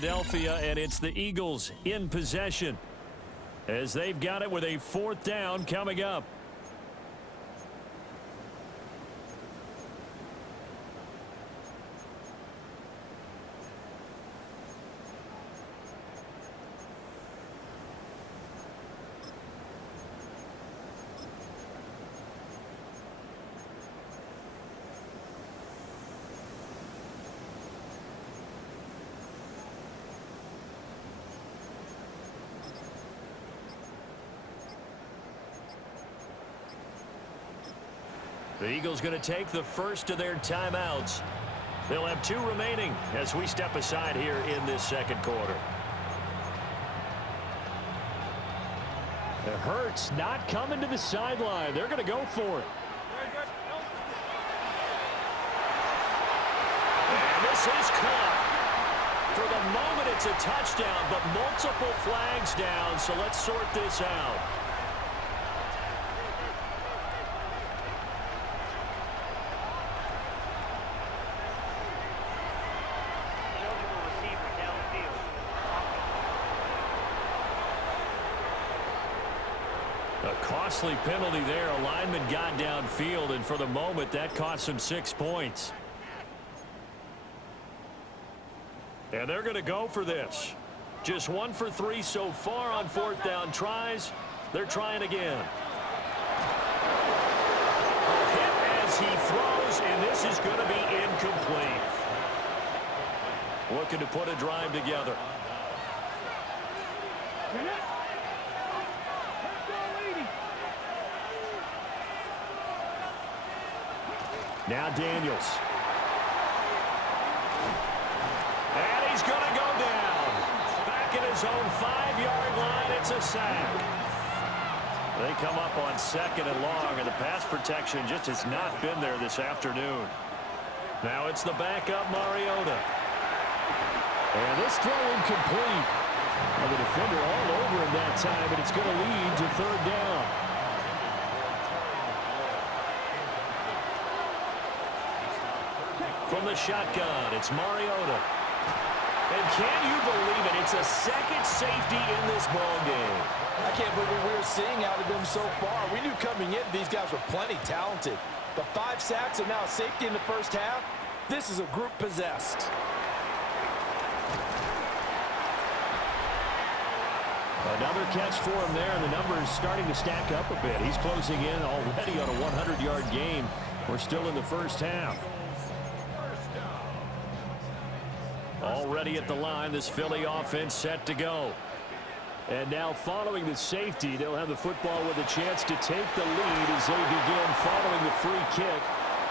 Philadelphia, and it's the Eagles in possession as they've got it with a 4th down coming up. The Eagles going to take the first of their timeouts. They'll have 2 remaining as we step aside here in this second quarter. The Hurts not coming to the sideline. They're going to go for it. And this is caught. For the moment, it's a touchdown, but multiple flags down, so let's sort this out. A costly penalty there. A lineman got downfield, and for the moment, that cost him 6 points. And they're going to go for this. Just 1 for 3 so far on 4th down tries. They're trying again. A hit as he throws, and this is going to be incomplete. Looking to put a drive together. Now Daniels. And he's going to go down. Back at his own 5-yard line, it's a sack. They come up on 2nd and long, and the pass protection just has not been there this afternoon. Now it's the backup Mariota. And this throw incomplete. And the defender all over him that time, and it's going to lead to 3rd down. From the shotgun, it's Mariota. And can you believe it? It's a 2nd safety in this ball game. I can't believe what we're seeing out of them so far. We knew coming in these guys were plenty talented. But 5 sacks and now a safety in the first half. This is a group possessed. Another catch for him there, and the numbers starting to stack up a bit. He's closing in already on a 100-yard game. We're still in the first half. Already at the line, this Philly offense set to go. And now following the safety, they'll have the football with a chance to take the lead as they begin following the free kick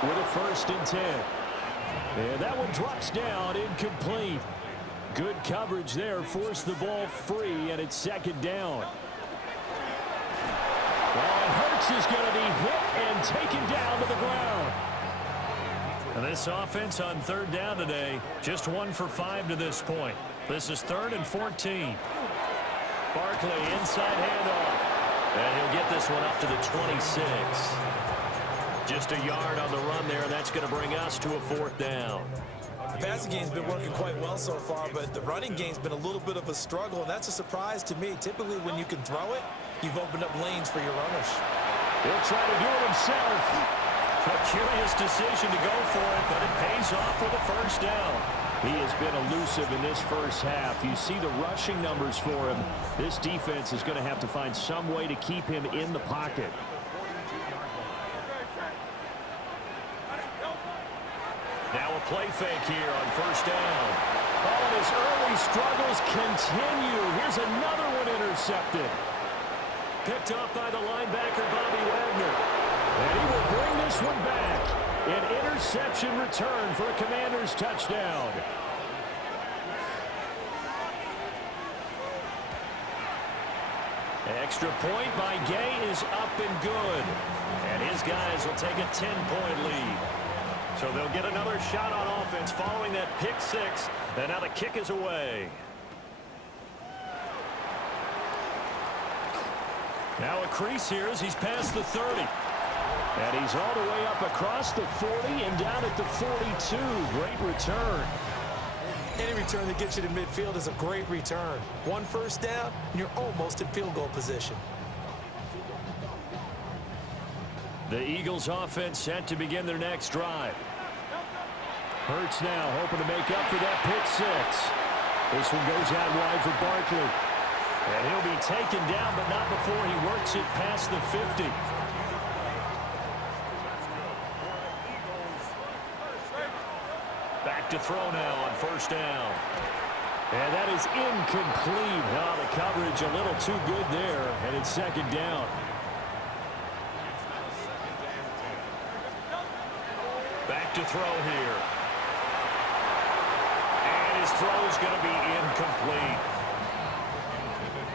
with a 1st and 10. And that one drops down, incomplete. Good coverage there, forced the ball free, and it's 2nd down. And Hurts is going to be hit and taken down to the ground. And this offense on 3rd down today, just 1 for 5 to this point. This is 3rd and 14. Barkley inside handoff. And he'll get this one up to the 26. Just a yard on the run there, and that's going to bring us to a 4th down. The passing game's been working quite well so far, but the running game's been a little bit of a struggle, and that's a surprise to me. Typically, when you can throw it, you've opened up lanes for your runners. He'll try to do it himself. A curious decision to go for it, but it pays off for the 1st down. He has been elusive in this first half. You see the rushing numbers for him. This defense is going to have to find some way to keep him in the pocket. Now a play fake here on 1st down. Oh, and his early struggles continue. Here's another one intercepted. Picked off by the linebacker, Bobby Wagner. And he will bring this one back. An interception return for a Commanders touchdown. Extra point by Gay is up and good. And his guys will take a 10-point lead. So they'll get another shot on offense following that pick 6. And now the kick is away. Now a crease here as he's past the 30. And he's all the way up across the 40 and down at the 42. Great return. And he return that gets you to midfield is a great return. One first down, and you're almost in field goal position. The Eagles offense set to begin their next drive. Hurts now, hoping to make up for that pick six. This one goes out wide for Barkley. And he'll be taken down, but not before he works it past the 50. Back to throw now on first down. And that is incomplete. Oh, the coverage a little too good there, and it's second down. Back to throw here. And his throw is going to be incomplete.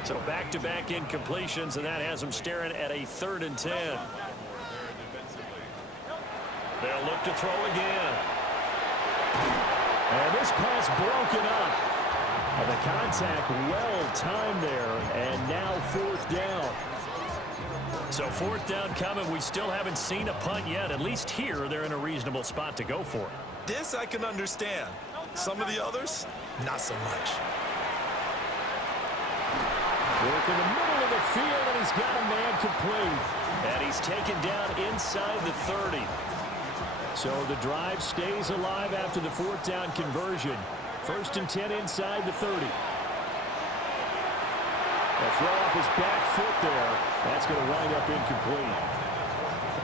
So back-to-back incompletions, and that has him staring at a 3rd and 10. They'll look to throw again. And this pass broken up. And the contact well-timed there, and now 4th down. So 4th down coming. We still haven't seen a punt yet. At least here, they're in a reasonable spot to go for it. This I can understand. Some of the others, not so much. Work in the middle of the field, and he's got a man complete. And he's taken down inside the 30. So the drive stays alive after the 4th down conversion. 1st and 10 inside the 30. A throw off his back foot there. That's going to wind up incomplete.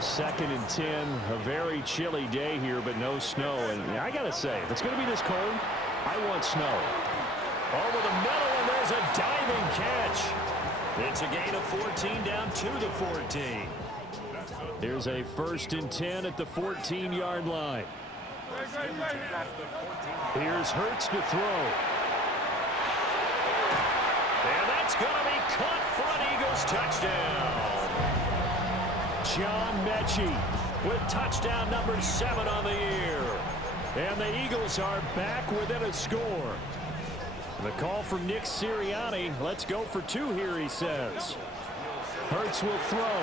2nd and 10. A very chilly day here, but no snow. And I got to say, if it's going to be this cold, I want snow. Over the middle, and there's a diving catch. It's a gain of 14 down to the 14. Here's a 1st and 10 at the 14-yard line. Here's Hurts to throw. And that's going to be caught for an Eagles touchdown. John Mechie With touchdown number 7 on the year. And the Eagles are back within a score. The call from Nick Sirianni. Let's go for 2 here, he says. Hurts will throw.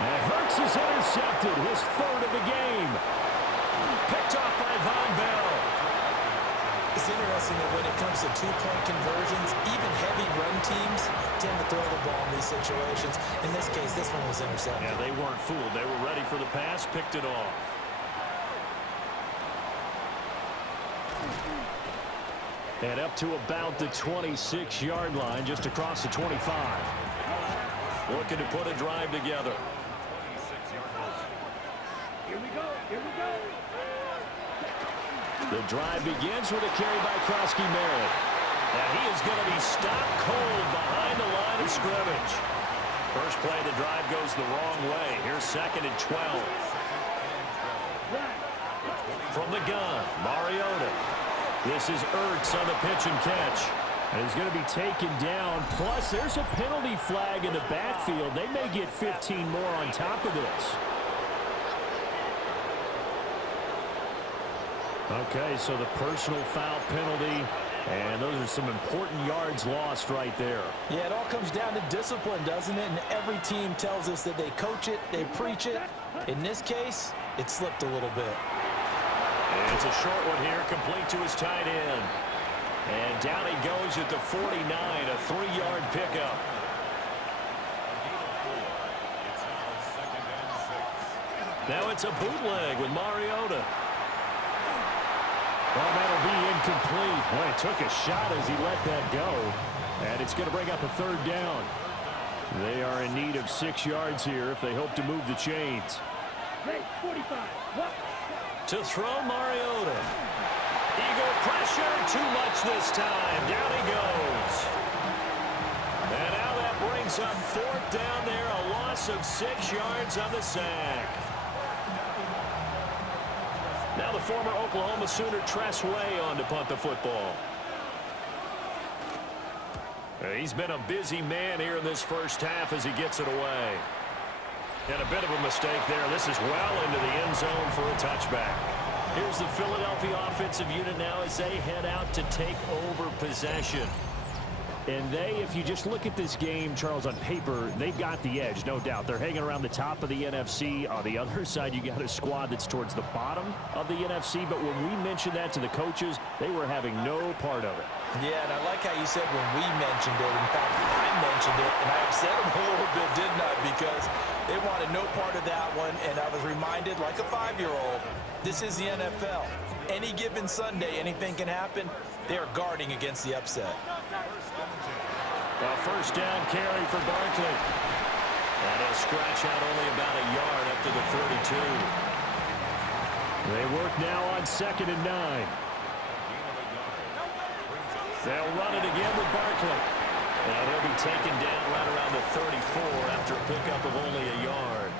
And Hurts is intercepted, his 3rd of the game. Picked off by Von Bell. It's interesting that when it comes to 2-point conversions, even heavy run teams tend to throw the ball in these situations. In this case, this one was intercepted. Yeah, they weren't fooled. They were ready for the pass, picked it off. And up to about the 26-yard line, just across the 25. Looking to put a drive together. Here we go. The drive begins with a carry by Krosky Merritt. And he is going to be stopped cold behind the line of scrimmage. First play of the drive goes the wrong way. Here's 2nd and 12. From the gun, Mariota. This is Ertz on the pitch and catch. And he's going to be taken down. Plus, there's a penalty flag in the backfield. They may get 15 more on top of this. Okay, so the personal foul penalty. And those are some important yards lost right there. Yeah, it all comes down to discipline, doesn't it? And every team tells us that they coach it, they preach it. In this case, it slipped a little bit. It's a short one here, complete to his tight end. And down he goes at the 49, a 3-yard pickup. Now it's a bootleg with Mariota. Well, that'll be incomplete. Well, he took a shot as he let that go. And it's going to bring up a 3rd down. They are in need of 6 yards here if they hope to move the chains. Hey, 45. What? To throw Mariota. Eagle pressure, too much this time. Down he goes. And now that brings up 4th down there, a loss of 6 yards on the sack. Now the former Oklahoma Sooner Tress Way on to punt the football. He's been a busy man here in this first half as he gets it away. And a bit of a mistake there. This is well into the end zone for a touchback. Here's the Philadelphia offensive unit now as they head out to take over possession. And they, if you just look at this game, Charles, on paper, they've got the edge, no doubt. They're hanging around the top of the NFC. On the other side, you got a squad that's towards the bottom of the NFC. But when we mentioned that to the coaches, they were having no part of it. Yeah, and I like how you said when we mentioned it. In fact, I mentioned it, and I upset them a little bit, didn't I? Because they wanted no part of that one, and I was reminded, like a 5-year-old, this is the NFL. Any given Sunday, anything can happen. They are guarding against the upset. A first down carry for Barkley. And he'll scratch out only about a yard up to the 32. They work now on 2nd and 9. They'll run it again with Barkley. And he'll be taken down right around the 34 after a pickup of only a yard.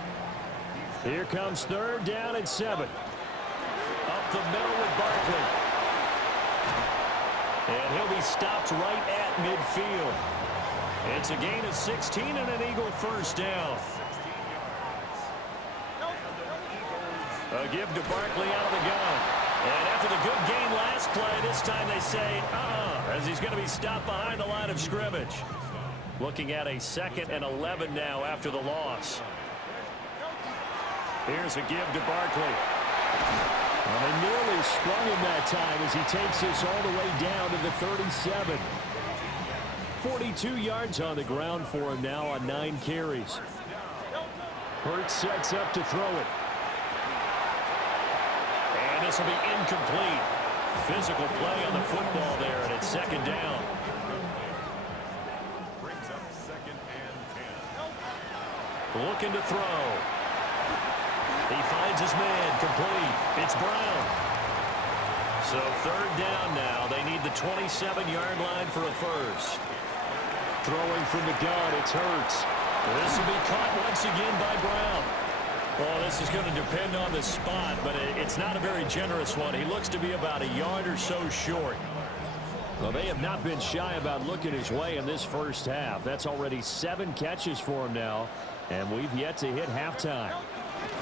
Here comes 3rd down and 7. Up the middle with Barkley. And he'll be stopped right at midfield. It's a gain of 16 and an Eagle first down. A give to Barkley out of the gun. And after the good gain last play, this time they say, as he's going to be stopped behind the line of scrimmage. Looking at a 2nd and 11 now after the loss. Here's a give to Barkley. Well, they nearly sprung him that time as he takes this all the way down to the 37. 42 yards on the ground for him now on 9 carries. Hurts sets up to throw it. And this will be incomplete. Physical play on the football there, and it's 2nd down. Brings up 2nd and 10. Looking to throw. He finds his man, complete. It's Brown. So 3rd down now. They need the 27-yard line for a first. Throwing from the gun, it's Hurts. This will be caught once again by Brown. Well, this is going to depend on the spot, but it's not a very generous one. He looks to be about a yard or so short. Well, they have not been shy about looking his way in this first half. That's already 7 catches for him now, and we've yet to hit halftime.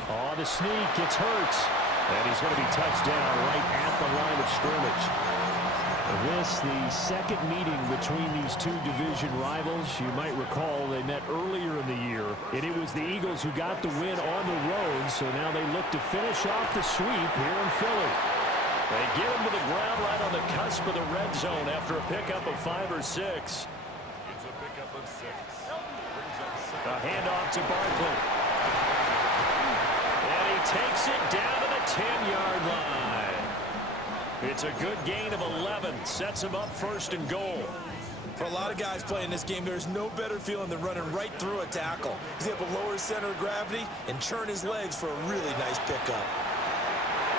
On the sneak, it's Hurts. And he's going to be touched down right at the line of scrimmage. This, the second meeting between these two division rivals. You might recall they met earlier in the year, and it was the Eagles who got the win on the road, so now they look to finish off the sweep here in Philly. They get him to the ground right on the cusp of the red zone after a pickup of 5 or 6. It's a pickup of 6. A handoff to Barkley. And he takes it down to the 10-yard line. It's a good gain of 11. Sets him up 1st and goal. For a lot of guys playing this game, there's no better feeling than running right through a tackle. He's able to lower his center of gravity and churn his legs for a really nice pickup.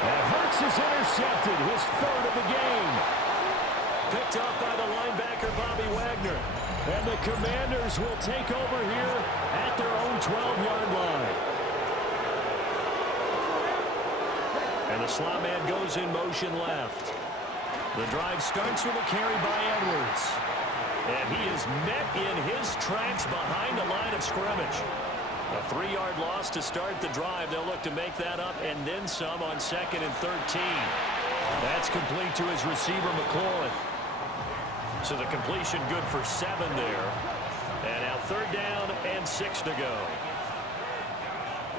And Hurts is intercepted, his 3rd of the game. Picked up by the linebacker, Bobby Wagner. And the Commanders will take over here at their own 12-yard line. And the slot man goes in motion left. The drive starts with a carry by Edwards. And he is met in his tracks behind the line of scrimmage. A 3-yard loss to start the drive. They'll look to make that up and then some on 2nd and 13. That's complete to his receiver, McLaurin. So the completion good for 7 there. And now 3rd down and 6 to go.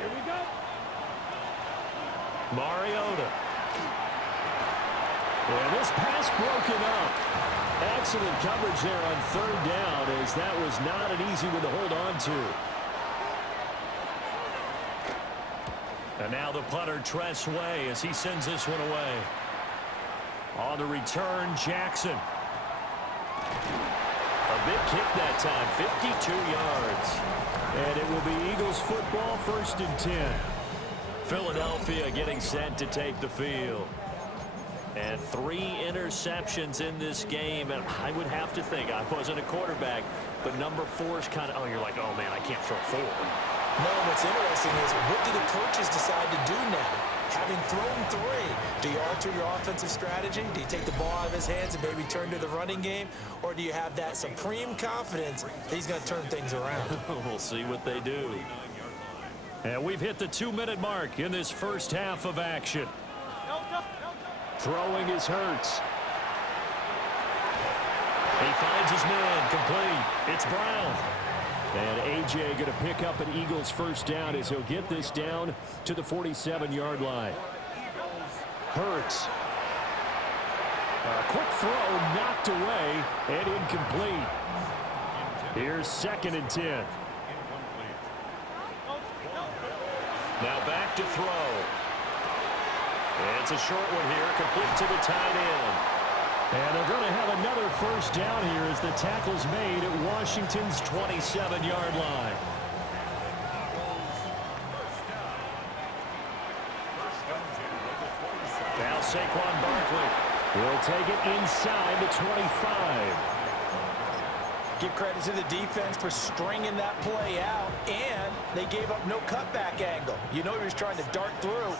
Here we go. Mariota. And this pass broken up. Excellent coverage there on 3rd down, as that was not an easy one to hold on to. And now the punter, Tress Way, as he sends this one away. On the return, Jackson. A big kick that time, 52 yards. And it will be Eagles football, 1st and 10. Philadelphia getting set to take the field. And 3 interceptions in this game. And I would have to think, I wasn't a quarterback, but number 4 is kind of, you're like, oh, man, I can't throw 4. No, what's interesting is, what do the coaches decide to do now? Having thrown 3, do you alter your offensive strategy? Do you take the ball out of his hands and maybe turn to the running game? Or do you have that supreme confidence that he's going to turn things around? We'll see what they do. And we've hit the 2-minute mark in this first half of action. Throwing is Hurts. He finds his man, complete. It's Brown. And A.J. going to pick up an Eagles first down as he'll get this down to the 47-yard line. Hurts. A quick throw knocked away and incomplete. Here's 2nd and 10. Now back to throw. It's a short one here, complete to the tight end. And they're going to have another first down here as the tackle's made at Washington's 27-yard line. Now Saquon Barkley. He'll take it inside the 25. Give credit to the defense for stringing that play out, and they gave up no cutback angle. You know he was trying to dart through.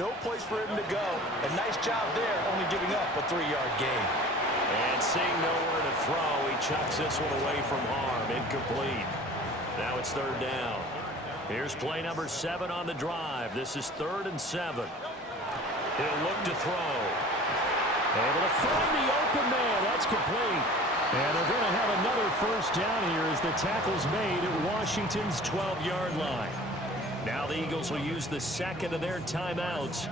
No place for him to go. A nice job there, only giving up a 3-yard gain. And seeing nowhere to throw, he chucks this one away from harm. Incomplete. Now it's 3rd down. Here's play number 7 on the drive. This is 3rd and 7. He'll look to throw. Able to find the open man. That's complete. And they're going to have another first down here as the tackle's made at Washington's 12-yard line. Now the Eagles will use the 2nd of their timeouts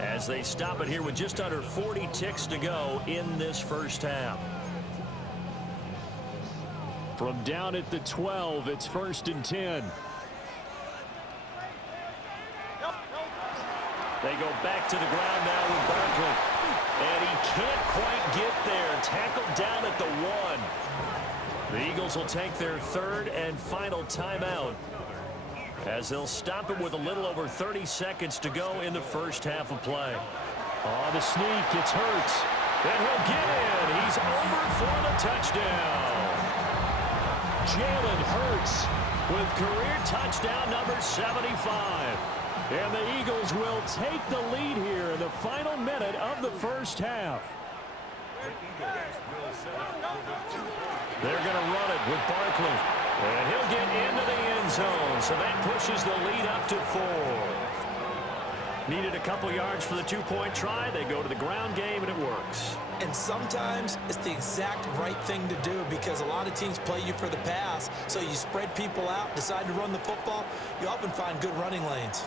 as they stop it here with just under 40 ticks to go in this first half. From down at the 12, it's 1st and 10. They go back to the ground now with Barkley. And he can't quite get there. Tackled down at the 1. The Eagles will take their 3rd and final timeout as they'll stop it with a little over 30 seconds to go in the first half of play. On the sneak, it's Hurts. And he'll get in. He's over for the touchdown. Jalen Hurts With career touchdown number 75. And the Eagles will take the lead here in the final minute of the first half. They're going to run it with Barkley. And he'll get into the end zone. So that pushes the lead up to 4. Needed a couple yards for the 2-point try. They go to the ground game, and it works. And sometimes it's the exact right thing to do because a lot of teams play you for the pass. So you spread people out, decide to run the football. You often find good running lanes.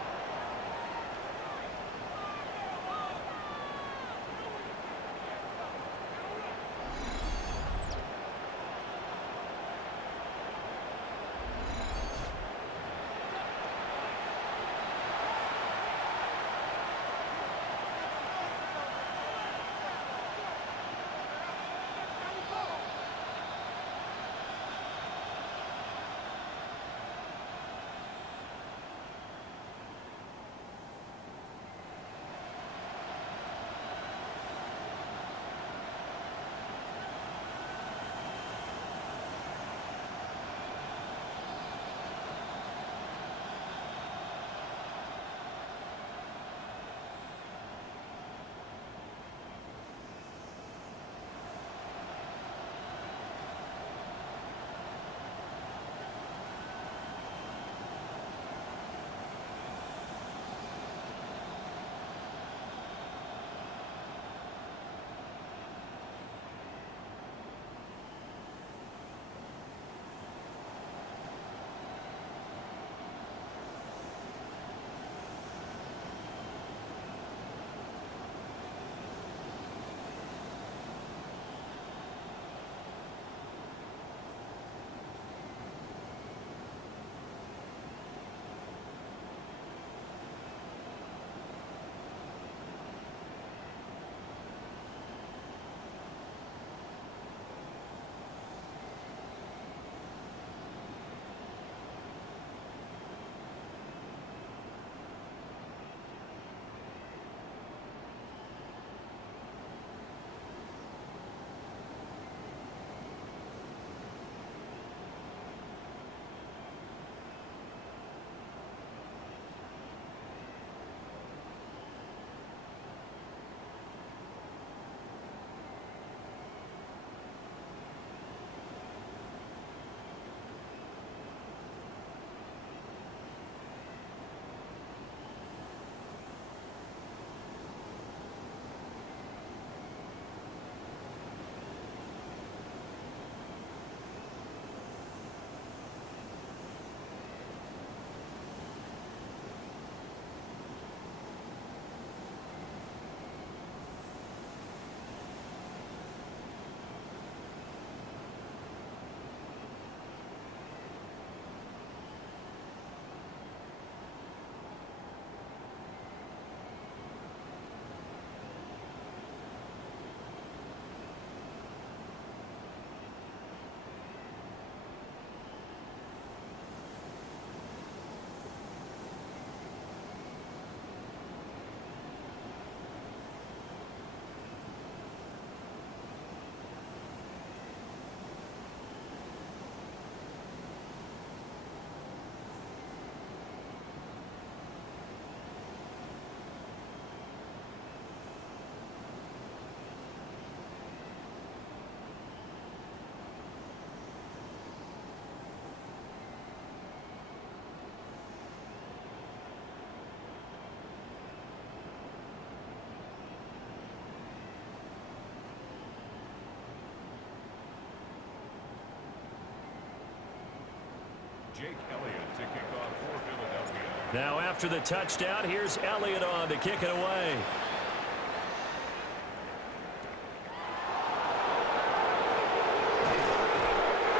Jake Elliott to kick off for Philadelphia. Now after the touchdown, here's Elliott on to kick it away.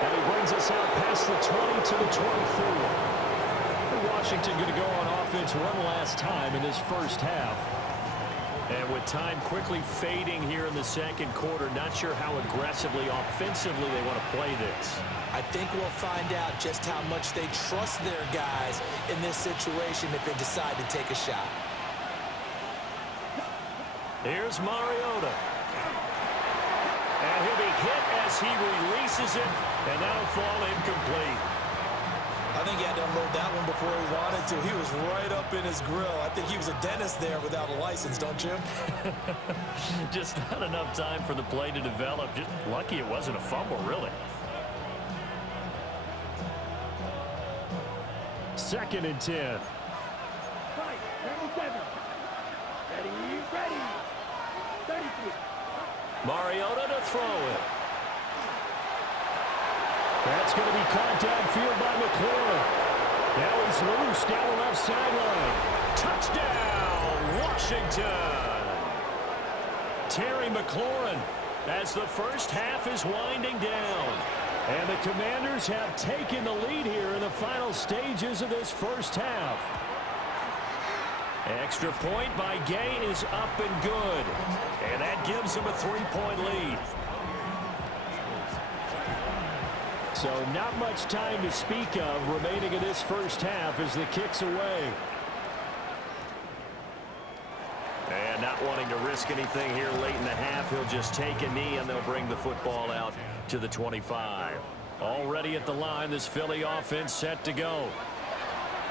And he brings us out past the 20 to the 24. Washington going to go on offense one last time in this first half. And with time quickly fading here in the second quarter, not sure how aggressively, offensively they want to play this. I think we'll find out just how much they trust their guys in this situation if they decide to take a shot. Here's Mariota. And he'll be hit as he releases it, and that'll fall incomplete. I think he had to unload that one before he wanted to. He was right up in his grill. I think he was a dentist there without a license, don't you? Just not enough time for the play to develop. Just lucky it wasn't a fumble, really. 2nd and 10. Right, 37. Ready. 33. Mariota to throw it. That's going to be caught downfield by McLaurin. Now he's loose down the left sideline. Touchdown, Washington. Terry McLaurin as the first half is winding down. And the Commanders have taken the lead here in the final stages of this first half. Extra point by Gay is up and good. And that gives him a 3-point lead. So not much time to speak of remaining in this first half as the kick's away. And not wanting to risk anything here late in the half, he'll just take a knee and they'll bring the football out to the 25. Already at the line, this Philly offense set to go.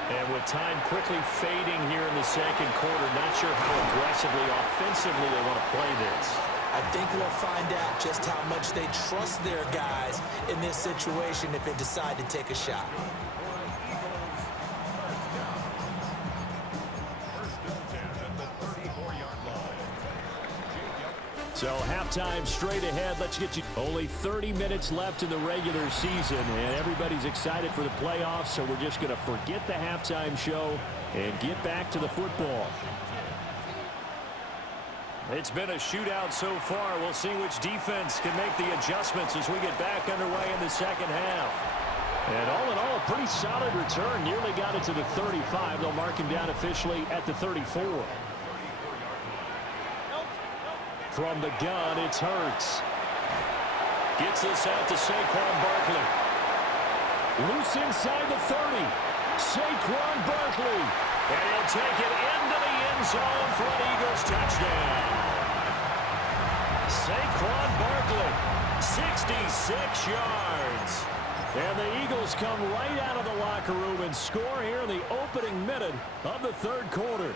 And with time quickly fading here in the second quarter, not sure how aggressively, offensively they want to play this. I think we'll find out just how much they trust their guys in this situation if they decide to take a shot. So halftime straight ahead. Let's get you only 30 minutes left in the regular season, and everybody's excited for the playoffs, so we're just going to forget the halftime show and get back to the football. It's been a shootout so far. We'll see which defense can make the adjustments as we get back underway in the second half. And all in all, a pretty solid return. Nearly got it to the 35. They'll mark him down officially at the 34. From the gun, it's Hurts. Gets this out to Saquon Barkley. Loose inside the 30. Saquon Barkley. And he'll take it into the end zone for an Eagles touchdown. Saquon Barkley, 66 yards. And the Eagles come right out of the locker room and score here in the opening minute of the third quarter.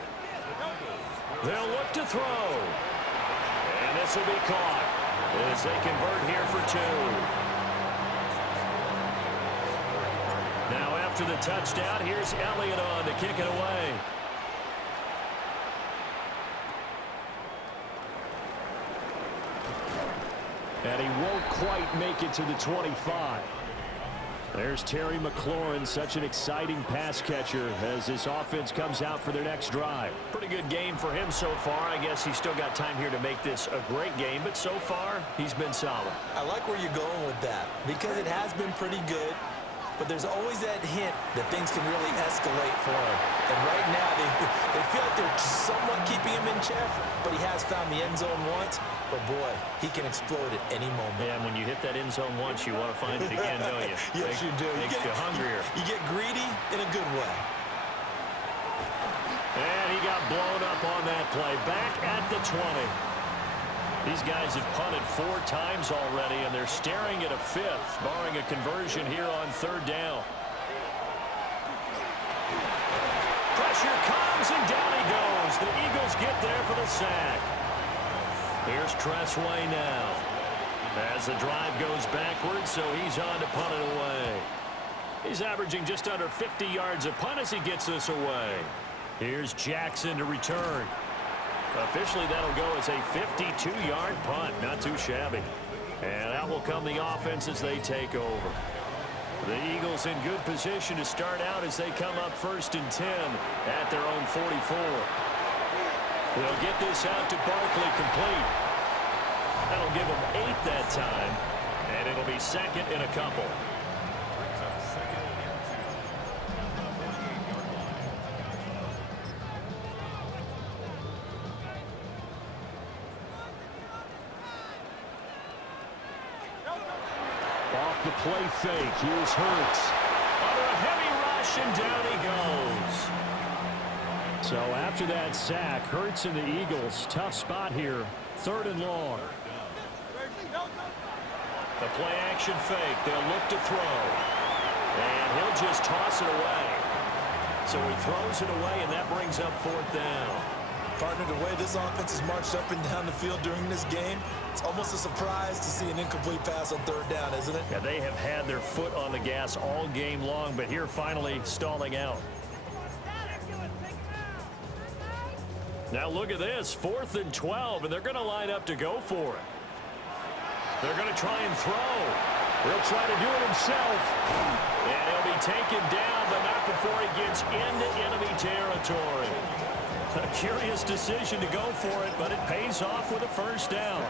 They'll look to throw. And this will be caught as they convert here for 2. Now after the touchdown, here's Elliott on to kick it away. And he won't quite make it to the 25. There's Terry McLaurin, such an exciting pass catcher as this offense comes out for their next drive. Pretty good game for him so far. I guess he's still got time here to make this a great game, but so far he's been solid. I like where you're going with that because it has been pretty good, but there's always that hint that things can really escalate for him. And right now they feel like they're somewhat keeping him in check, but he has found the end zone once. But, boy, he can explode at any moment. Yeah, and when you hit that end zone once, you want to find it again, don't you? Yes, you do. Makes you hungrier. You get greedy in a good way. And he got blown up on that play. Back at the 20. These guys have punted 4 times already, and they're staring at a 5th, barring a conversion here on 3rd down. Pressure comes, and down he goes. The Eagles get there for the sack. Here's Tressway now. As the drive goes backwards, so he's on to punt it away. He's averaging just under 50 yards a punt as he gets this away. Here's Jackson to return. Officially, that'll go as a 52-yard punt. Not too shabby. And out will come the offense as they take over. The Eagles in good position to start out as they come up 1st and 10 at their own 44. They'll get this out to Barkley complete. That'll give them 8 that time, and it'll be 2nd and a couple. Off the play fake. Here's Hurts. Under a heavy rush, and down he goes. So after that sack, Hurts and the Eagles, tough spot here. 3rd and long. The play action fake. They'll look to throw. And he'll just toss it away. So he throws it away, and that brings up 4th down. Partner, the way this offense has marched up and down the field during this game, it's almost a surprise to see an incomplete pass on 3rd down, isn't it? Yeah, they have had their foot on the gas all game long, but here finally stalling out. Now look at this, 4th and 12, and they're going to line up to go for it. They're going to try and throw. He'll try to do it himself. And he'll be taken down, but not before he gets into enemy territory. A curious decision to go for it, but it pays off with a 1st down.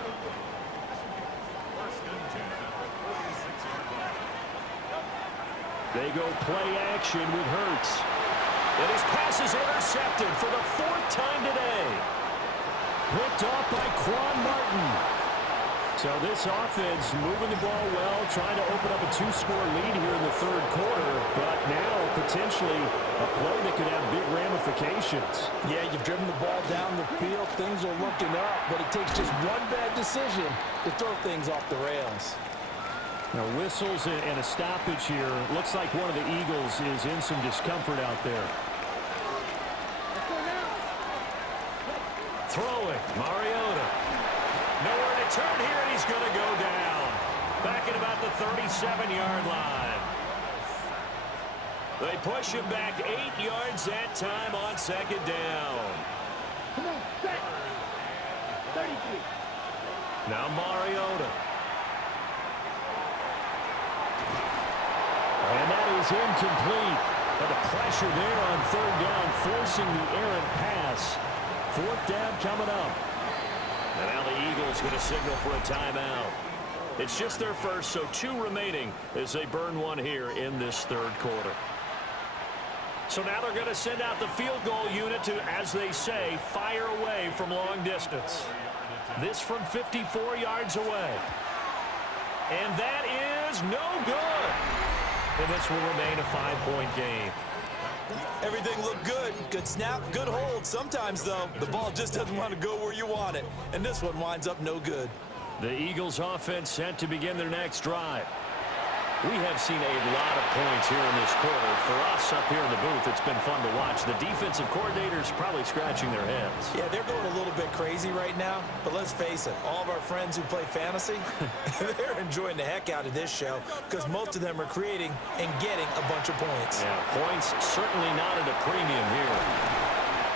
They go play action with Hurts. And his pass is intercepted for the 4th time today. Picked off by Quan Martin. So this offense moving the ball well, trying to open up a 2-score lead here in the 3rd quarter, but now potentially a play that could have big ramifications. Yeah, you've driven the ball down the field. Things are looking up, but it takes just one bad decision to throw things off the rails. Now whistles and a stoppage here. Looks like one of the Eagles is in some discomfort out there. Throwing, Mariota. Nowhere to turn here, and he's going to go down. Back at about the 37-yard line. They push him back 8 yards that time on 2nd down. Come on, set. 33. Now Mariota. And that is incomplete. But the pressure there on 3rd down, forcing the errant pass. 4th down coming up. And now the Eagles going to signal for a timeout. It's just their first, so 2 remaining as they burn one here in this 3rd quarter. So now they're going to send out the field goal unit to, as they say, fire away from long distance. This from 54 yards away. And that is no good. And this will remain a 5-point game. Everything looked good. Good snap, good hold. Sometimes, though, the ball just doesn't want to go where you want it. And this one winds up no good. The Eagles offense set to begin their next drive. We have seen a lot of points here in this quarter. For us up here in the booth, it's been fun to watch. The defensive coordinators probably scratching their heads. Yeah, they're going a little bit crazy right now. But let's face it, all of our friends who play fantasy, they're enjoying the heck out of this show because most of them are creating and getting a bunch of points. Yeah, points certainly not at a premium here.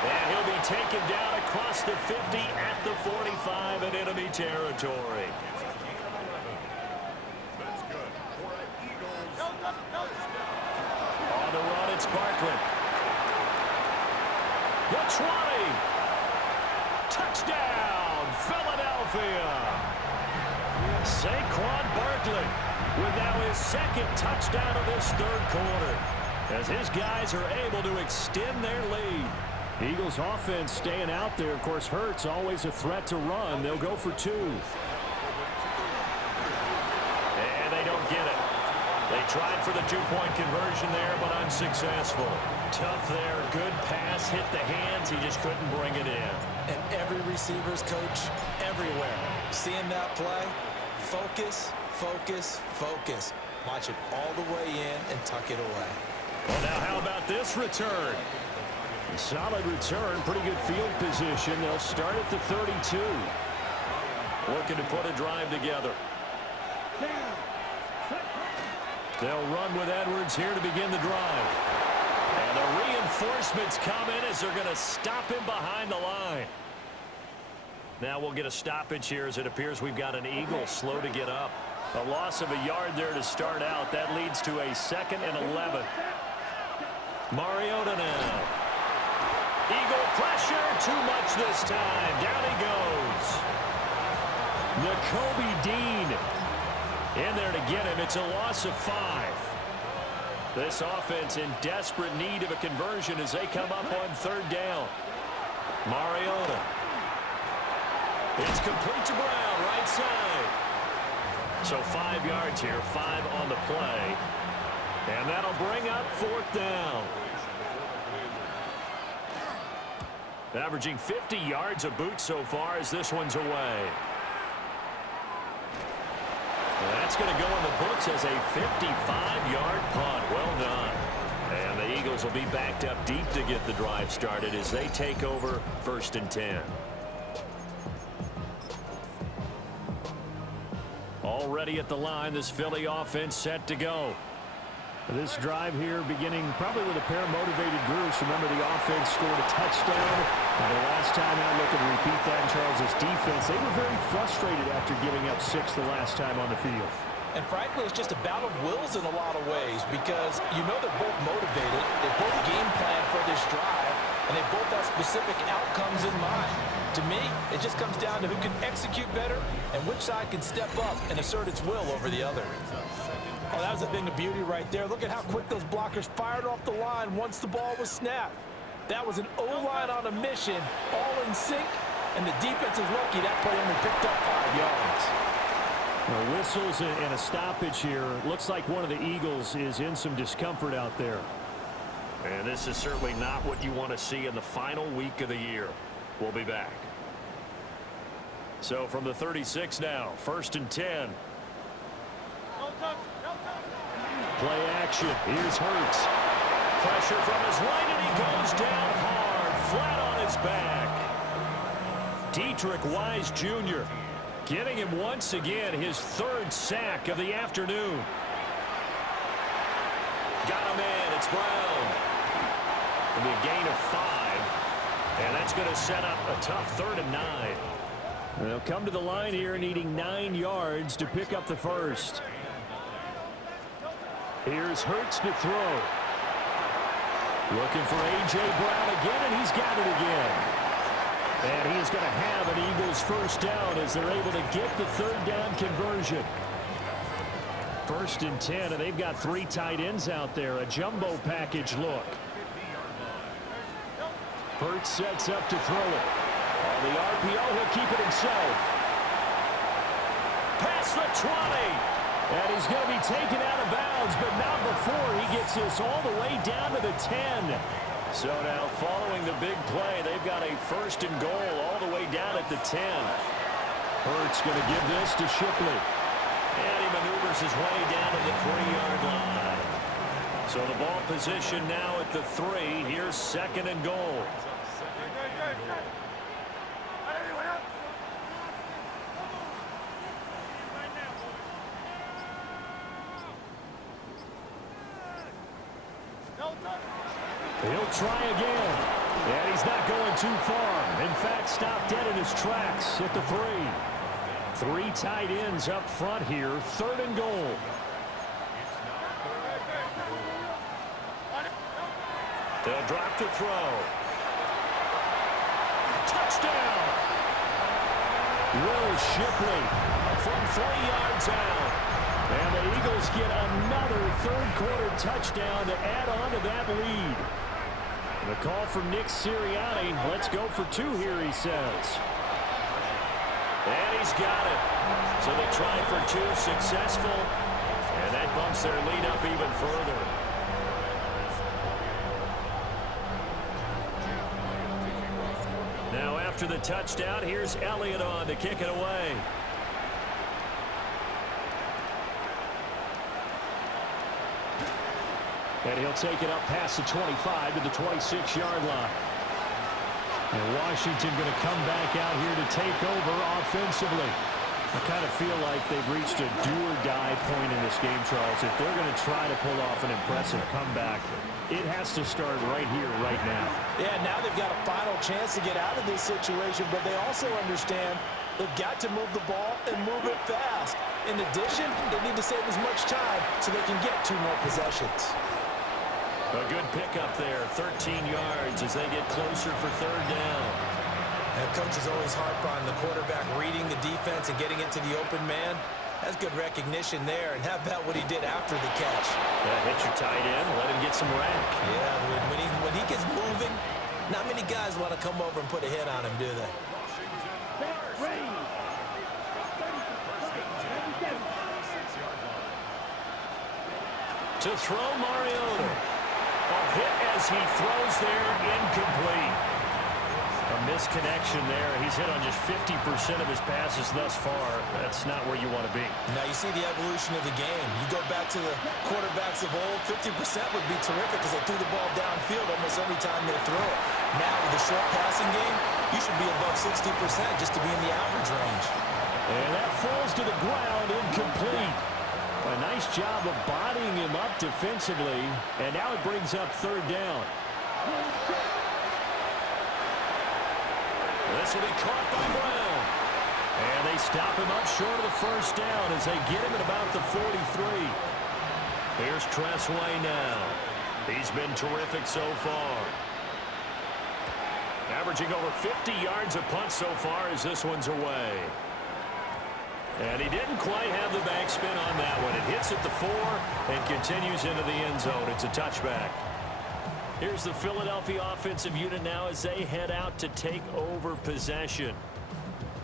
And he'll be taken down across the 50 at the 45 in enemy territory. On the run, it's Barkley. The 20. Touchdown, Philadelphia. Saquon Barkley with now his 2nd touchdown of this 3rd quarter, as his guys are able to extend their lead. Eagles offense staying out there. Of course, Hurts always a threat to run. They'll go for 2. And they don't get it. They tried for the 2-point conversion there, but unsuccessful. Tough there. Good pass. Hit the hands. He just couldn't bring it in. And every receiver's coach everywhere. Seeing that play, focus, focus, focus. Watch it all the way in and tuck it away. Well, now how about this return? Solid return. Pretty good field position. They'll start at the 32. Looking to put a drive together. They'll run with Edwards here to begin the drive. And the reinforcements come in as they're going to stop him behind the line. Now we'll get a stoppage here as it appears we've got an Eagle slow to get up. A loss of a yard there to start out. That leads to a 2nd and 11. Mariota now. Eagle pressure. Too much this time. Down he goes. Nakobe Dean in there to get him. It's a loss of 5. This offense in desperate need of a conversion as they come up on 3rd down. Mariota. It's complete to Brown, right side. So 5 yards here, 5 on the play. And that'll bring up 4th down. Averaging 50 yards a boot so far as this one's away. That's going to go in the books as a 55-yard punt. Well done. And the Eagles will be backed up deep to get the drive started as they take over 1st and 10. Already at the line, this Philly offense set to go. This drive here beginning probably with a pair of motivated groups. Remember, the offense scored a touchdown. And the last time out, look and repeat that in Charles' defense. They were very frustrated after giving up 6 the last time on the field. And frankly, it's just a battle of wills in a lot of ways because you know they're both motivated. They both game plan for this drive, and they both have specific outcomes in mind. To me, it just comes down to who can execute better and which side can step up and assert its will over the other. Oh, that was a thing of beauty right there. Look at how quick those blockers fired off the line once the ball was snapped. That was an O-line on a mission, all in sync, and the defense is lucky that play only picked up 5 yards. Well, whistles and a stoppage here. Looks like one of the Eagles is in some discomfort out there. And this is certainly not what you want to see in the final week of the year. We'll be back. So from the 36 now, 1st and 10. Play action. Here's Hurts. Pressure from his right, and he goes down hard, flat on his back. Dietrich Wise Jr. getting him once again his 3rd sack of the afternoon. Got him in. It's Brown. It'll be a gain of 5, and that's going to set up a tough 3rd and 9. They'll come to the line here needing 9 yards to pick up the 1st. Here's Hurts to throw. Looking for A.J. Brown again, and he's got it again. And he is going to have an Eagles 1st down as they're able to get the 3rd down conversion. 1st and 10, and they've got 3 tight ends out there. A jumbo package look. Hurts sets up to throw it. On the RPO, he'll keep it himself. Past the 20. And he's going to be taken out of bounds, but not before he gets this all the way down to the 10. So now following the big play, they've got a 1st and goal all the way down at the 10. Hurts going to give this to Shipley. And he maneuvers his way down to the 3-yard line. So the ball position now at the 3. Here's 2nd and goal. He'll try again. And he's not going too far. In fact, stopped dead in his tracks at the 3. 3 tight ends up front here. 3rd and goal. They'll drop to throw. Touchdown! Will Shipley From 3 yards out. And the Eagles get another 3rd quarter touchdown to add on to that lead. The call from Nick Sirianni. Let's go for 2 here, he says. And he's got it. So they try for 2, successful. And that bumps their lead up even further. Now after the touchdown, here's Elliott on to kick it away. And he'll take it up past the 25 to the 26-yard line. And Washington going to come back out here to take over offensively. I kind of feel like they've reached a do-or-die point in this game, Charles. If they're going to try to pull off an impressive comeback, it has to start right here, right now. Yeah, now they've got a final chance to get out of this situation, but they also understand They've got to move the ball and move it fast. In addition, they need to save as much time so they can get 2 more possessions. A good pickup there, 13 yards as they get closer for 3rd down. And coaches always harp on the quarterback reading the defense and getting it to the open man. That's good recognition there. And how about what he did after the catch? Hit your tight end, let him get some rack. Yeah, when he gets moving, not many guys want to come over and put a hit on him, do they? To throw Mariota. A hit as he throws there, incomplete. A misconnection there. He's hit on just 50% of his passes thus far. That's not where you want to be. Now you see the evolution of the game. You go back to the quarterbacks of old, 50% would be terrific because they threw the ball downfield almost every time they throw it. Now with the short passing game, you should be above 60% just to be in the average range. And that falls to the ground, incomplete. A nice job of bodying him up defensively, and now it brings up 3rd down. This will be caught by Brown. And they stop him up short of the 1st down as they get him at about the 43. Here's Tressway now. He's been terrific so far. Averaging over 50 yards a punt so far as this one's away. And he didn't quite have the backspin on that one. It hits at the 4 and continues into the end zone. It's a touchback. Here's the Philadelphia offensive unit now as they head out to take over possession.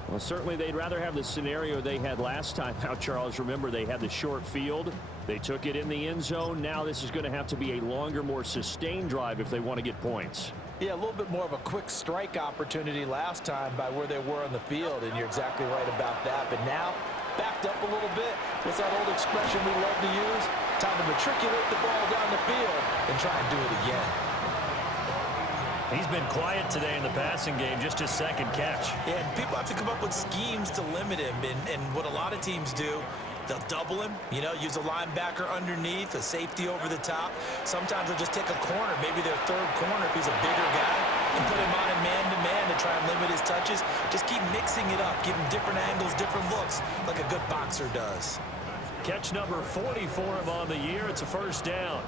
Well, certainly they'd rather have the scenario they had last time out, Charles. Remember, they had the short field. They took it in the end zone. Now this is going to have to be a longer, more sustained drive if they want to get points. Yeah, a little bit more of a quick strike opportunity last time by where they were on the field, and you're exactly right about that. But now, backed up a little bit. What's that old expression we love to use? Time to matriculate the ball down the field and try and do it again. He's been quiet today in the passing game, just his 2nd catch. Yeah, and people have to come up with schemes to limit him, and what a lot of teams do, they'll double him, use a linebacker underneath, a safety over the top. Sometimes they'll just take a corner, maybe their 3rd corner if he's a bigger guy, and put him on a man-to-man to try and limit his touches. Just keep mixing it up, give him different angles, different looks, like a good boxer does. Catch number 44 of on the year. It's a 1st down.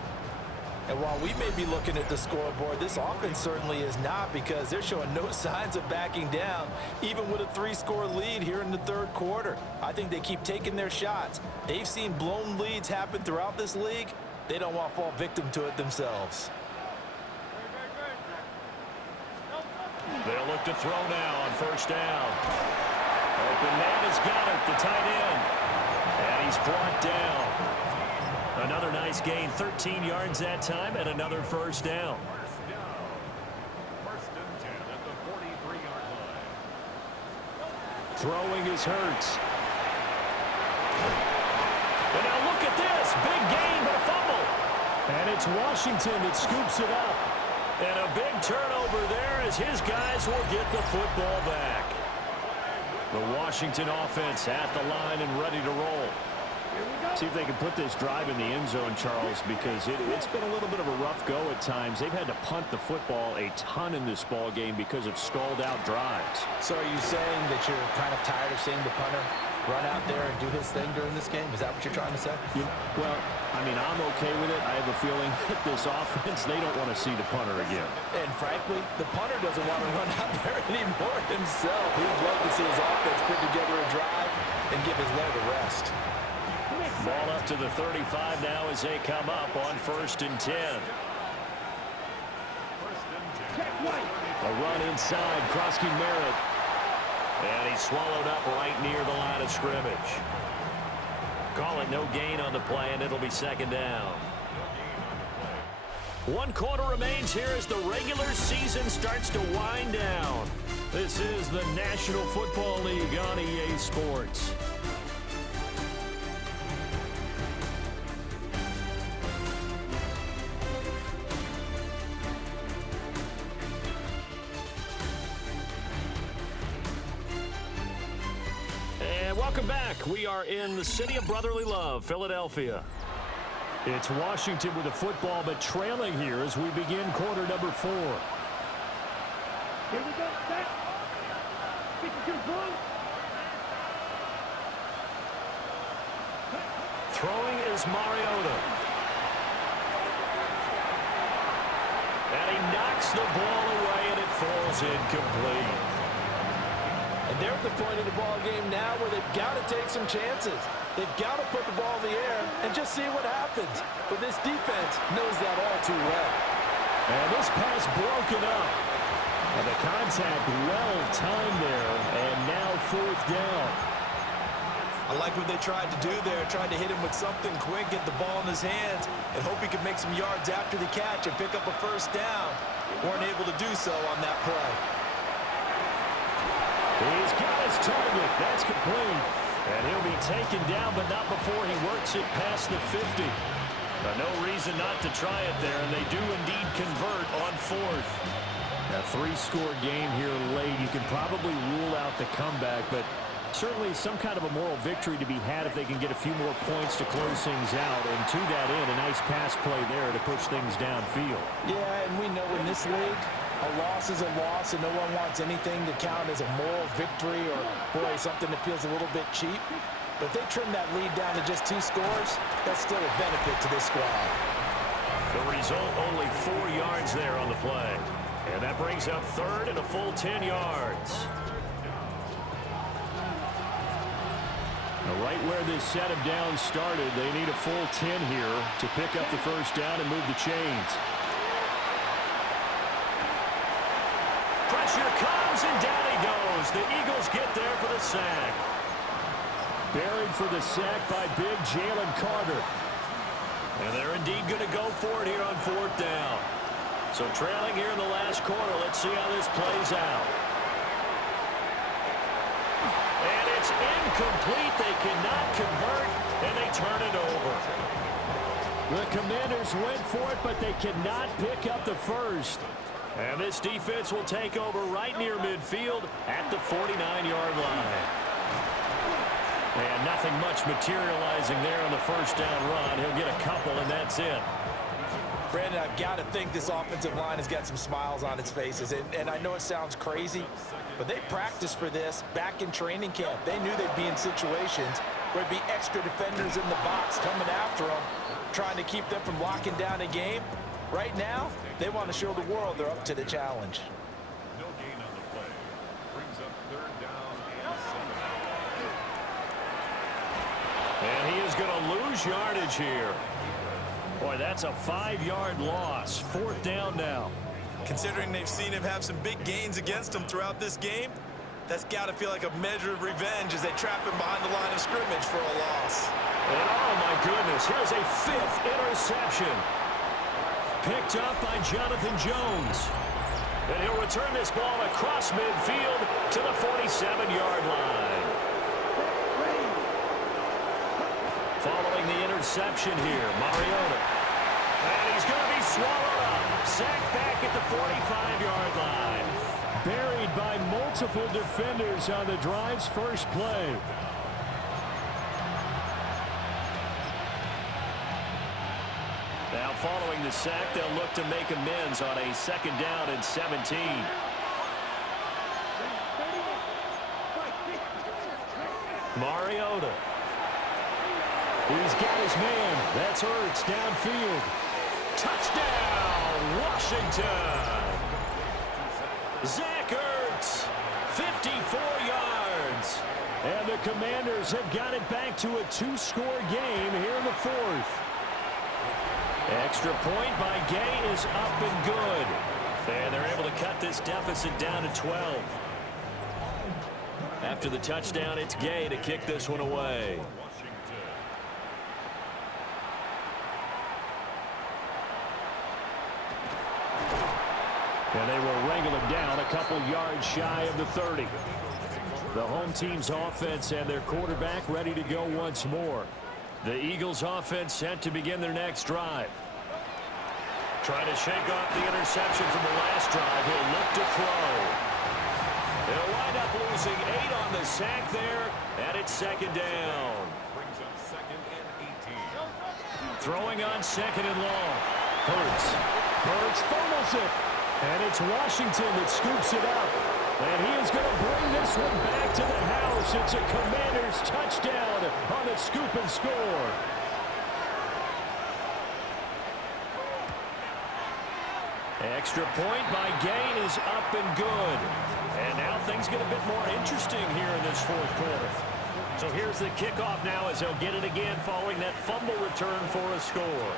And while we may be looking at the scoreboard, this offense certainly is not, because they're showing no signs of backing down, even with a 3-score lead here in the 3rd quarter. I think they keep taking their shots. They've seen blown leads happen throughout this league. They don't want to fall victim to it themselves. They'll look to throw now on 1st down. Open man has got it, the tight end. And he's brought down. Another nice gain, 13 yards that time, and another 1st down. 1st and 10 at the 43-yard line. Throwing is Hurts. And now look at this. Big gain, but a fumble. And it's Washington that scoops it up. And a big turnover there as his guys will get the football back. The Washington offense at the line and ready to roll. See if they can put this drive in the end zone, Charles, because it's been a little bit of a rough go at times. They've had to punt the football a ton in this ball game because of stalled-out drives. So are you saying that you're kind of tired of seeing the punter run out there and do his thing during this game? Is that what you're trying to say? Yeah, well, I mean, I'm okay with it. I have a feeling that this offense, they don't want to see the punter again. And frankly, the punter doesn't want to run out there anymore himself. He'd love to see his offense put together a drive and give his leg a rest. Ball up to the 35 now as they come up on 1st and 10. A run inside, Krosky Merritt. And he's swallowed up right near the line of scrimmage. Call it no gain on the play, and it'll be 2nd down. 1 quarter remains here as the regular season starts to wind down. This is the National Football League on EA Sports. Welcome back. We are in the city of brotherly love, Philadelphia. It's Washington with the football, but trailing here as we begin quarter number 4. Here we go, set. 52 blue. throwing is Mariota. And he knocks the ball away, and it falls incomplete. And they're at the point of the ball game now where they've got to take some chances. They've got to put the ball in the air and just see what happens. But this defense knows that all too well. And this pass broken up. And the contact well timed there, and now fourth down. I like what they tried to do there, tried to hit him with something quick, get the ball in his hands, and hope he could make some yards after the catch and pick up a first down. Weren't able to do so on that play. He's got his target. That's complete. And he'll be taken down, but not before he works it past the 50. No reason not to try it there, and they do indeed convert on fourth. A three-score game here late. You can probably rule out the comeback, but certainly some kind of a moral victory to be had if they can get a few more points to close things out. And to that end, a nice pass play there to push things downfield. Yeah, and we know in this league, a loss is a loss, and no one wants anything to count as a moral victory or, boy, something that feels a little bit cheap. But if they trim that lead down to just 2 scores, that's still a benefit to this squad. The result, only 4 yards there on the play. And that brings up third and a full 10 yards. Now, right where this set of downs started, they need a full 10 here to pick up the first down and move the chains. Pressure comes, and down he goes. The Eagles get there for the sack. Buried for the sack by big Jalen Carter. And they're indeed going to go for it here on fourth down. So trailing here in the last quarter. Let's see how this plays out. And it's incomplete. They cannot convert, and they turn it over. The Commanders went for it, but they cannot pick up the first. And this defense will take over right near midfield at the 49-yard line. And nothing much materializing there on the first down run. He'll get a couple, and that's it. Brandon, I've got to think this offensive line has got some smiles on its faces. And I know it sounds crazy, but they practiced for this back in training camp. They knew they'd be in situations where there'd be extra defenders in the box coming after them, trying to keep them from locking down a game. Right now, they want to show the world they're up to the challenge. No gain on the play. Brings up third down and 7. And he is going to lose yardage here. Boy, that's a 5-yard loss. Fourth down now. Considering they've seen him have some big gains against them throughout this game, that's got to feel like a measure of revenge as they trap him behind the line of scrimmage for a loss. And oh my goodness, here's a 5th interception. Picked up by Jonathan Jones. And he'll return this ball across midfield to the 47-yard line. Following the interception here, Mariota. And he's going to be swallowed up. Sacked back at the 45-yard line. Buried by multiple defenders on the drive's first play. Now following the sack, they'll look to make amends on a 2nd down and 17. Mariota. He's got his man. That's Hurts downfield. Touchdown, Washington. Zach Ertz, 54 yards. And the Commanders have got it back to a 2-score game here in the 4th. Extra point by Gay is up and good. And they're able to cut this deficit down to 12. After the touchdown, it's Gay to kick this one away. And they will wrangle him down a couple yards shy of the 30. The home team's offense and their quarterback ready to go once more. The Eagles offense set to begin their next drive. Trying to shake off the interception from the last drive. He'll look to throw. They'll wind up losing 8 on the sack there, and it's 2nd down. Brings up 2nd and 18. Throwing on 2nd and long. Hurts fumbles it. And it's Washington that scoops it up. And he is going to bring this one back to the house. It's a Commanders touchdown on the scoop and score. Extra point by Gain is up and good. And now things get a bit more interesting here in this fourth quarter. So here's the kickoff now as they'll get it again following that fumble return for a score.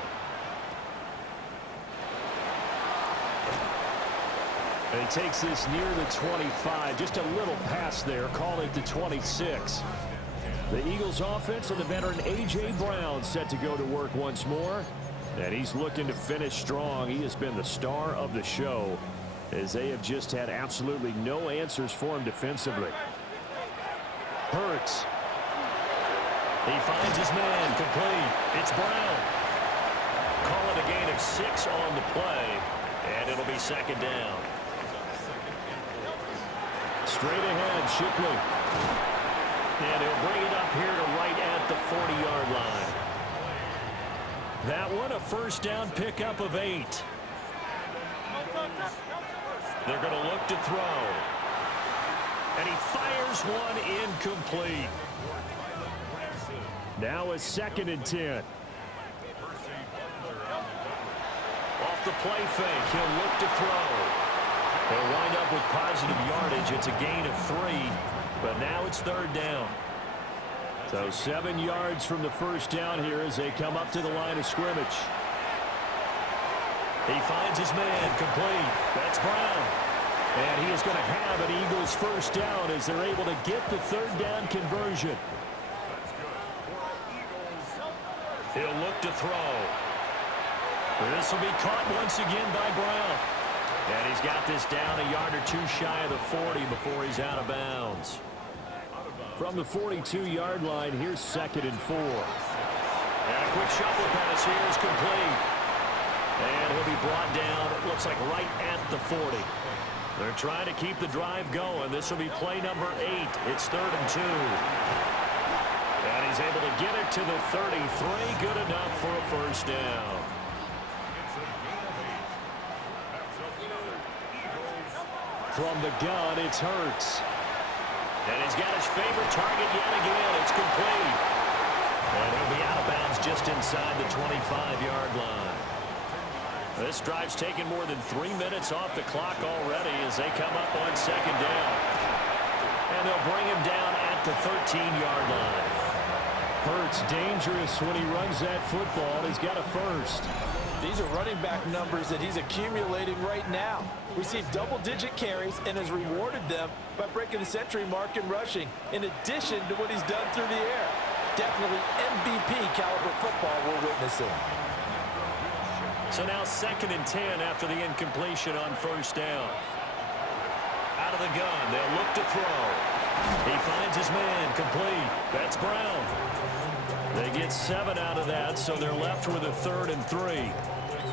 And he takes this near the 25. Just a little pass there. Call it the 26. The Eagles offense and the veteran A.J. Brown set to go to work once more. And he's looking to finish strong. He has been the star of the show as they have just had absolutely no answers for him defensively. Hurts. He finds his man complete. It's Brown. Call it a gain of 6 on the play, and it'll be second down. Straight ahead, Shipley. And he'll bring it up here to right at the 40-yard line. That one a first down pickup of 8. They're going to look to throw. And he fires one incomplete. Now a 2nd and 10. Off the play fake, he'll look to throw. They'll wind up with positive yardage. It's a gain of 3, but now it's 3rd down. So 7 yards from the first down here as they come up to the line of scrimmage. He finds his man complete. That's Brown. And he is going to have an Eagles first down as they're able to get the 3rd down conversion. He'll look to throw. This will be caught once again by Brown. And he's got this down a yard or 2 shy of the 40 before he's out of bounds. From the 42-yard line, here's 2nd and 4. And a quick shuffle pass here is complete. And he'll be brought down, it looks like right at the 40. They're trying to keep the drive going. This will be play number 8. It's 3rd and 2. And he's able to get it to the 33. Good enough for a first down. From the gun, it's Hurts. And he's got his favorite target yet again. It's complete. And he'll be out of bounds just inside the 25-yard line. This drive's taken more than 3 minutes off the clock already as they come up on 2nd down. And they'll bring him down at the 13-yard line. Hurts dangerous when he runs that football. He's got a first. These are running back numbers that he's accumulating right now. Received double-digit carries and has rewarded them by breaking the century mark in rushing, in addition to what he's done through the air. Definitely MVP caliber football we're witnessing. So now 2nd and 10 after the incompletion on first down. Out of the gun, they'll look to throw. He finds his man complete. That's Brown. They get 7 out of that, so they're left with a 3rd and 3.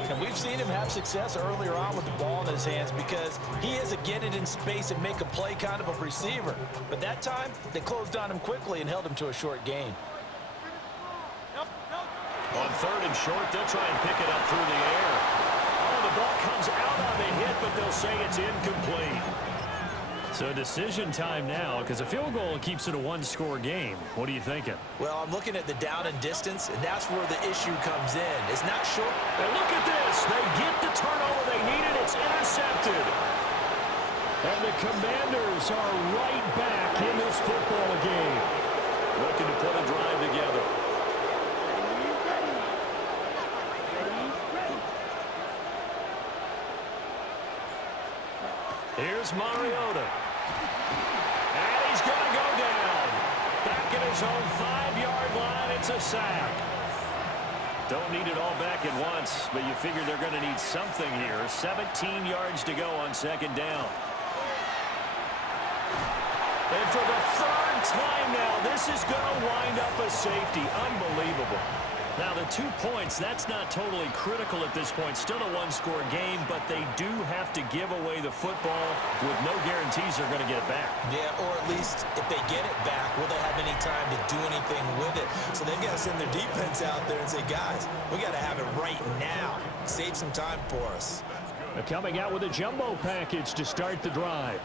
And we've seen him have success earlier on with the ball in his hands because he is a get it in space and make a play kind of a receiver. But that time, they closed on him quickly and held him to a short gain. On 3rd and short, they'll try and pick it up through the air. Oh, the ball comes out on the hit, but they'll say it's incomplete. So decision time now, because a field goal keeps it a 1-score game. What are you thinking? Well, I'm looking at the down and distance, and that's where the issue comes in. It's not short. And look at this. They get the turnover they needed. It's intercepted. And the Commanders are right back in this football game. Looking to put a drive together. Here's Mariota. And he's going to go down. Back at his own 5-yard line, it's a sack. Don't need it all back at once, but you figure they're going to need something here. 17 yards to go on 2nd down. And for the 3rd time now, this is going to wind up a safety. Unbelievable. Now, the 2 points, that's not totally critical at this point. Still a 1-score game, but they do have to give away the football with no guarantees they're going to get it back. Yeah, or at least if they get it back, will they have any time to do anything with it? So they've got to send their defense out there and say, guys, we got to have it right now. Save some time for us. They're coming out with a jumbo package to start the drive.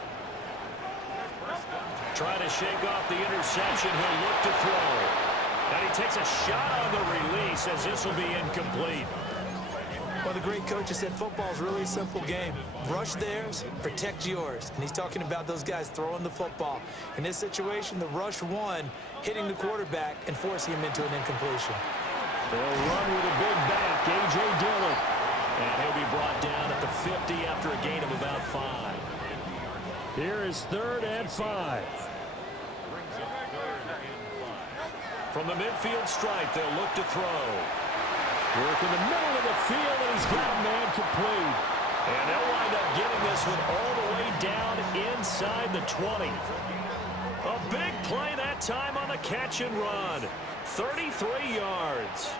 Trying to shake off the interception. He'll look to throw. And he takes a shot on the release as this will be incomplete. Well, the great coach has said football is really a simple game. Rush theirs, protect yours. And he's talking about those guys throwing the football. In this situation, the rush won, hitting the quarterback and forcing him into an incompletion. They'll run with a big back, A.J. Dillon. And he'll be brought down at the 50 after a gain of about 5. Here is 3rd and 5. From the midfield stripe, they'll look to throw. Work in the middle of the field, and he's got a man complete. And they'll wind up getting this one all the way down inside the 20. A big play that time on the catch and run. 33 yards.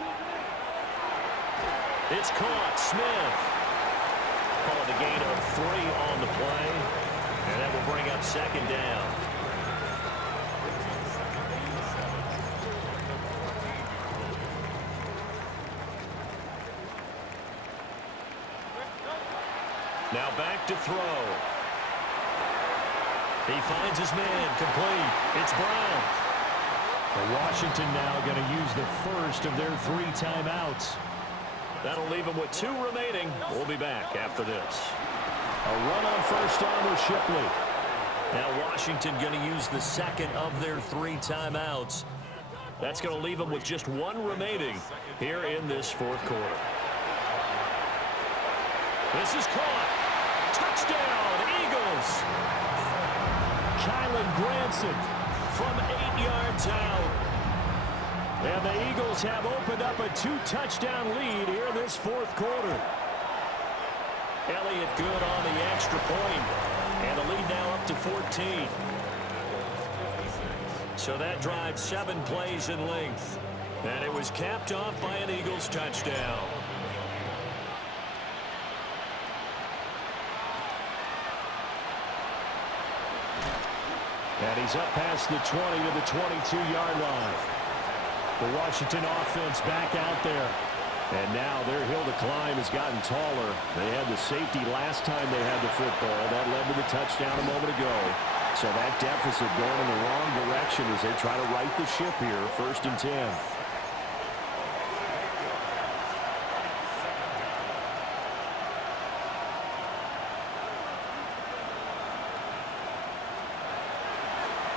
It's caught. Smith. Calling a gain of 3 on the play. And that will bring up 2nd down. Now back to throw. He finds his man. Complete. It's Brown. And Washington now going to use the first of their 3 timeouts. That'll leave him with 2 remaining. We'll be back after this. A run on 1st down with Shipley. Now Washington going to use the 2nd of their 3 timeouts. That's going to leave them with just 1 remaining here in this 4th quarter. This is caught. Touchdown, Eagles. Kylan Granson From 8 yards out. And the Eagles have opened up a 2-touchdown lead here in this 4th quarter. Elliott good on the extra point. And the lead now up to 14. So that drive 7 plays in length. And it was capped off by an Eagles touchdown. And he's up past the 20 to the 22-yard line. The Washington offense back out there. And now their hill to climb has gotten taller. They had the safety last time they had the football. That led to the touchdown a moment ago. So that deficit going in the wrong direction as they try to right the ship here. 1st and 10.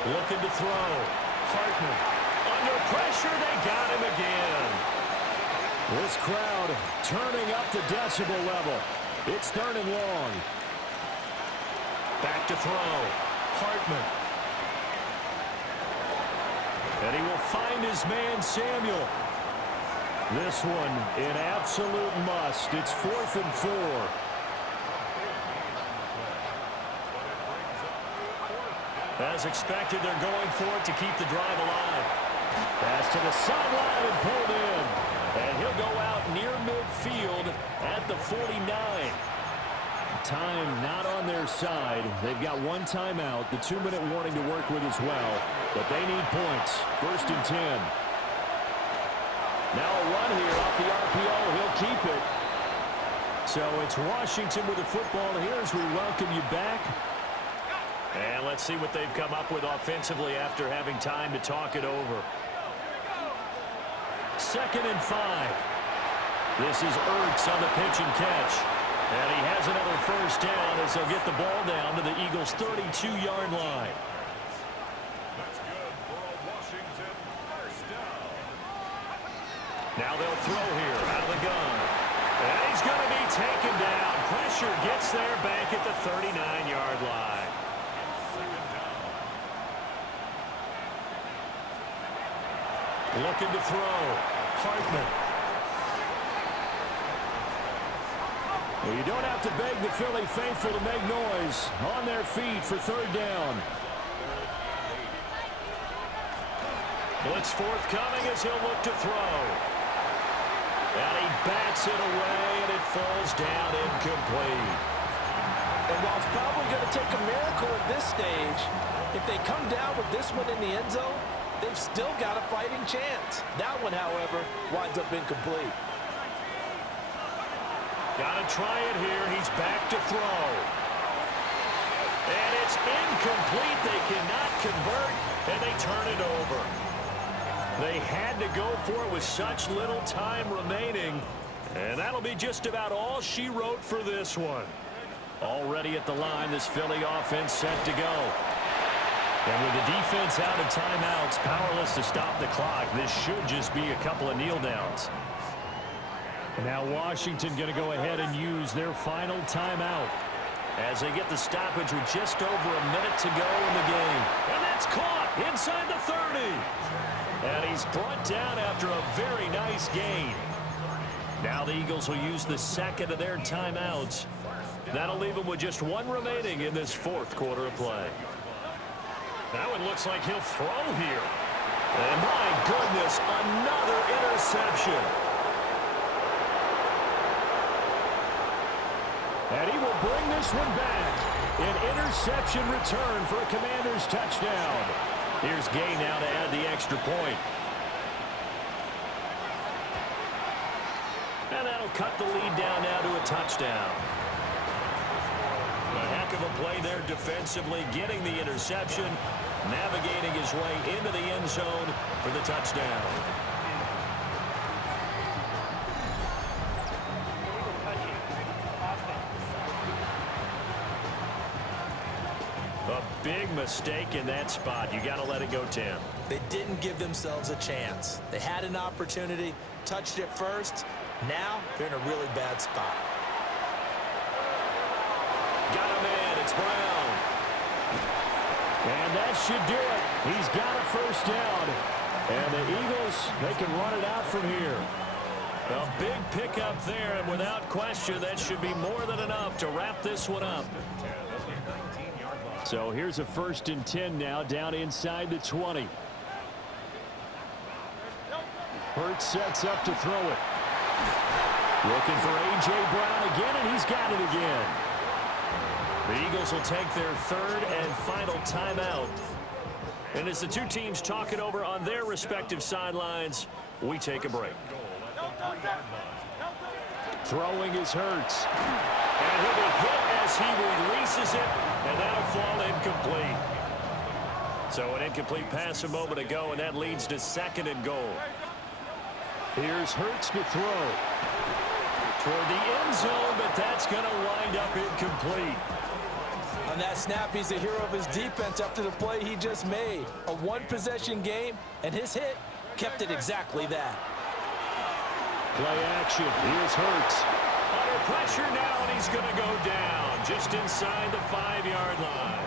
Looking to throw. Hartman. Under pressure, they got him again. This crowd turning up the decibel level. It's 3rd and long. Back to throw. Hartman. And he will find his man, Samuel. This one an absolute must. It's 4th and 4. As expected, they're going for it to keep the drive alive. Pass to the sideline and pulled in. And he'll go out near midfield at the 49. Time not on their side. They've got 1 timeout, the 2-minute warning to work with as well. But they need points. 1st and 10. Now a run here off the RPO. He'll keep it. So it's Washington with the football here as we welcome you back. And let's see what they've come up with offensively after having time to talk it over. 2nd and 5. This is Ertz on the pitch and catch. And he has another 1st down as they'll get the ball down to the Eagles' 32-yard line. That's good for a Washington 1st down. Now they'll throw here out of the gun. And he's going to be taken down. Pressure gets there back at the 39-yard line. Looking to throw. Hartman. Well, you don't have to beg the Philly faithful to make noise. On their feet for 3rd down. Blitz forthcoming as he'll look to throw. And he bats it away, and it falls down incomplete. And while it's probably going to take a miracle at this stage, if they come down with this one in the end zone, they've still got a fighting chance. That one, however, winds up incomplete. Got to try it here. He's back to throw. And it's incomplete. They cannot convert, and they turn it over. They had to go for it with such little time remaining, and that'll be just about all she wrote for this one. Already at the line, this Philly offense set to go. And with the defense out of timeouts, powerless to stop the clock, this should just be a couple of kneel downs. And now Washington going to go ahead and use their final timeout as they get the stoppage with just over a minute to go in the game. And that's caught inside the 30. And he's brought down after a very nice gain. Now the Eagles will use the second of their timeouts. That'll leave them with just one remaining in this fourth quarter of play. Now it looks like he'll throw here. And my goodness, another interception. And he will bring this one back. An interception return for a Commanders touchdown. Here's Gay now to add the extra point. And that'll cut the lead down now to a touchdown. A heck of a play there defensively, getting the interception, navigating his way into the end zone for the touchdown. A big mistake in that spot. You got to let it go, Tim. They didn't give themselves a chance. They had an opportunity, touched it first. Now they're in a really bad spot. Got him in. It's Brown. And that should do it. He's got a first down. And the Eagles, they can run it out from here. A big pickup there, and without question, that should be more than enough to wrap this one up. So here's a 1st and 10 now, down inside the 20. Hurts sets up to throw it. Looking for A.J. Brown again, and he's got it again. The Eagles will take their third and final timeout. And as the two teams talk it over on their respective sidelines, we take a break. Throwing is Hurts. And he'll be hit as he releases it, and that'll fall incomplete. So an incomplete pass a moment ago, and that leads to 2nd and goal. Here's Hurts to throw. Toward the end zone, but that's going to wind up incomplete. On that snap, he's a hero of his defense after the play he just made. A one-possession game, and his hit kept it exactly that. Play action. Here's Hurts. Under pressure now, and he's going to go down just inside the 5-yard line.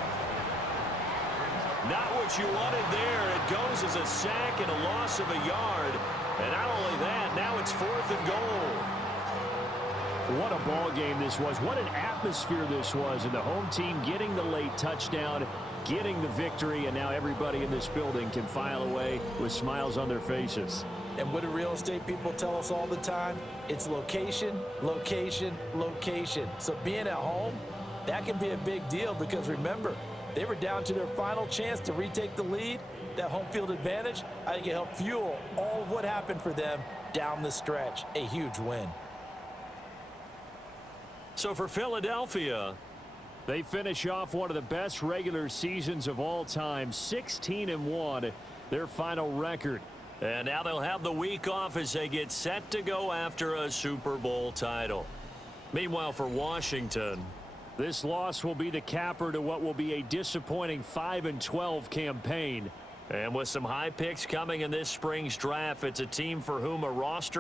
Not what you wanted there. It goes as a sack and a loss of a yard. And not only that, now it's 4th and goal. What a ball game this was. What an atmosphere this was. And the home team getting the late touchdown, getting the victory, and now everybody in this building can file away with smiles on their faces. And what do real estate people tell us all the time? It's location, location, location. So being at home, that can be a big deal because remember, they were down to their final chance to retake the lead. That home field advantage, I think it helped fuel all of what happened for them down the stretch. A huge win. So for Philadelphia, they finish off one of the best regular seasons of all time, 16-1, their final record. And now they'll have the week off as they get set to go after a Super Bowl title. Meanwhile, for Washington, this loss will be the capper to what will be a disappointing 5-12 campaign. And with some high picks coming in this spring's draft, it's a team for whom a roster